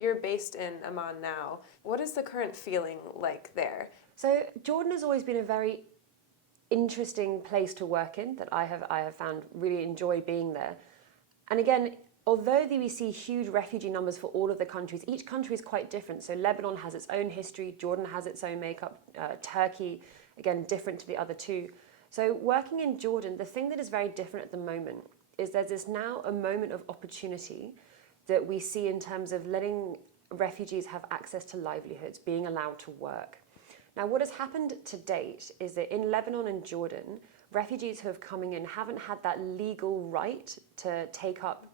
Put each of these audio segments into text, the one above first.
You're based in Amman now. What is the current feeling like there? So Jordan has always been a very interesting place to work in that I have found really enjoy being there. And again, although we see huge refugee numbers for all of the countries, each country is quite different. So Lebanon has its own history, Jordan has its own makeup, Turkey, again, different to the other two. So working in Jordan, the thing that is very different at the moment is there's now a moment of opportunity that we see in terms of letting refugees have access to livelihoods, being allowed to work. Now, what has happened to date is that in Lebanon and Jordan, refugees who have coming in haven't had that legal right to take up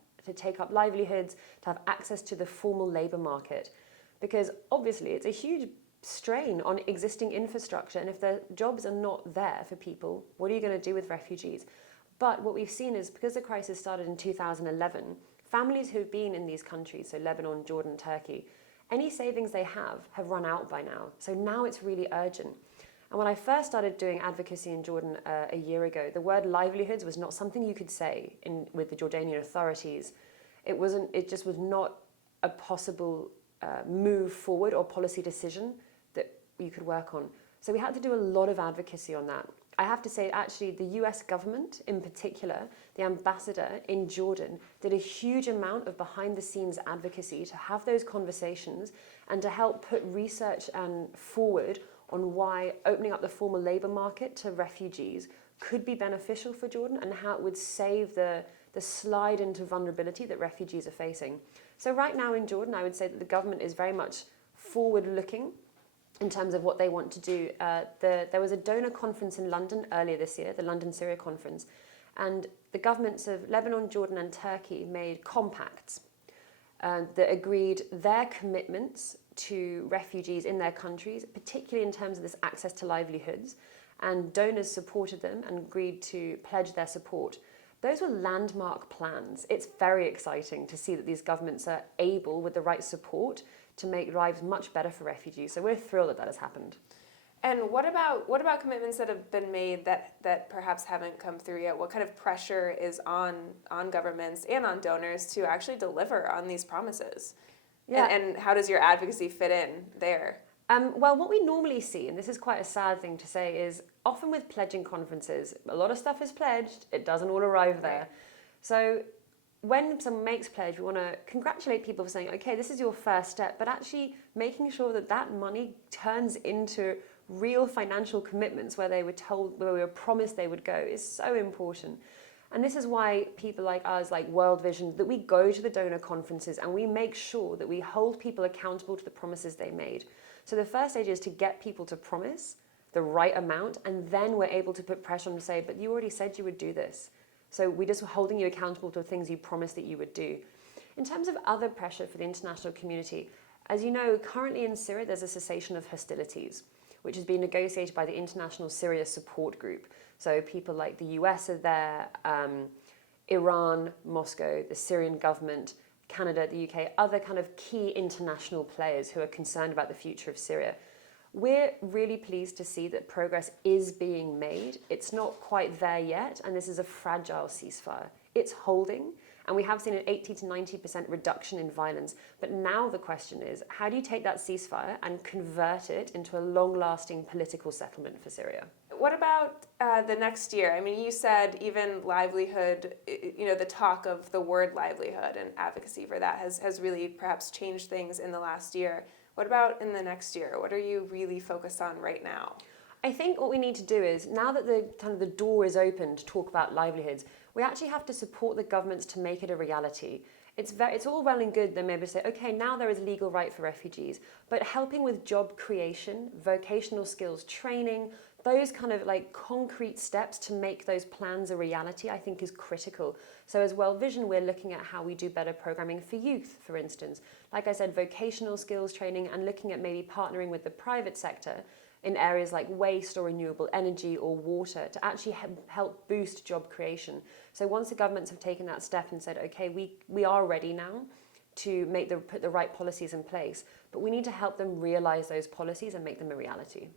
livelihoods, to have access to the formal labour market, because obviously it's a huge strain on existing infrastructure, and if the jobs are not there for people, what are you going to do with refugees? But what we've seen is, because the crisis started in 2011, families who've been in these countries, so Lebanon, Jordan, Turkey, any savings they have run out by now. So now it's really urgent. And when I first started doing advocacy in Jordan a year ago, the word livelihoods was not something you could say with the Jordanian authorities. It just was not a possible move forward or policy decision that you could work on. So we had to do a lot of advocacy on that. I have to say, actually, the US government in particular, the ambassador in Jordan, did a huge amount of behind-the-scenes advocacy to have those conversations and to help put research forward on why opening up the formal labour market to refugees could be beneficial for Jordan and how it would save the slide into vulnerability that refugees are facing. So right now in Jordan, I would say that the government is very much forward-looking in terms of what they want to do. There was a donor conference in London earlier this year, the London Syria conference, and the governments of Lebanon, Jordan and Turkey made compacts that agreed their commitments to refugees in their countries, particularly in terms of this access to livelihoods, and donors supported them and agreed to pledge their support. Those were landmark plans. It's very exciting to see that these governments are able, with the right support, to make lives much better for refugees. So we're thrilled that has happened. And what about commitments that have been made that perhaps haven't come through yet? What kind of pressure is on governments and on donors to actually deliver on these promises? Yeah. And how does your advocacy fit in there? Well, what we normally see, and this is quite a sad thing to say, is often with pledging conferences, a lot of stuff is pledged, it doesn't all arrive there. Right. So when someone makes pledge, we want to congratulate people for saying, okay, this is your first step, but actually making sure that that money turns into real financial commitments where we were promised they would go is so important. And this is why people like us, like World Vision, that we go to the donor conferences and we make sure that we hold people accountable to the promises they made. So the first stage is to get people to promise the right amount, and then we're able to put pressure on them to say, but you already said you would do this. So we're just holding you accountable to the things you promised that you would do. In terms of other pressure for the international community, as you know, currently in Syria, there's a cessation of hostilities, which has been negotiated by the International Syria Support Group. So people like the US are there, Iran, Moscow, the Syrian government, Canada, the UK, other kind of key international players who are concerned about the future of Syria. We're really pleased to see that progress is being made. It's not quite there yet, and this is a fragile ceasefire. It's holding, and we have seen an 80 to 90% reduction in violence. But now the question is, how do you take that ceasefire and convert it into a long-lasting political settlement for Syria? What about the next year? I mean, you said even livelihood, the talk of the word livelihood and advocacy for that has really perhaps changed things in the last year. What about in the next year? What are you really focused on right now? I think what we need to do is, now that the door is open to talk about livelihoods, we actually have to support the governments to make it a reality. It's all well and good then maybe say, okay, now there is legal right for refugees, but helping with job creation, vocational skills training, those kind of like concrete steps to make those plans a reality, I think is critical. So as World Vision, we're looking at how we do better programming for youth, for instance. Like I said, vocational skills training, and looking at maybe partnering with the private sector in areas like waste or renewable energy or water to actually help boost job creation. So once the governments have taken that step and said, okay, we are ready now to put the right policies in place, but we need to help them realize those policies and make them a reality.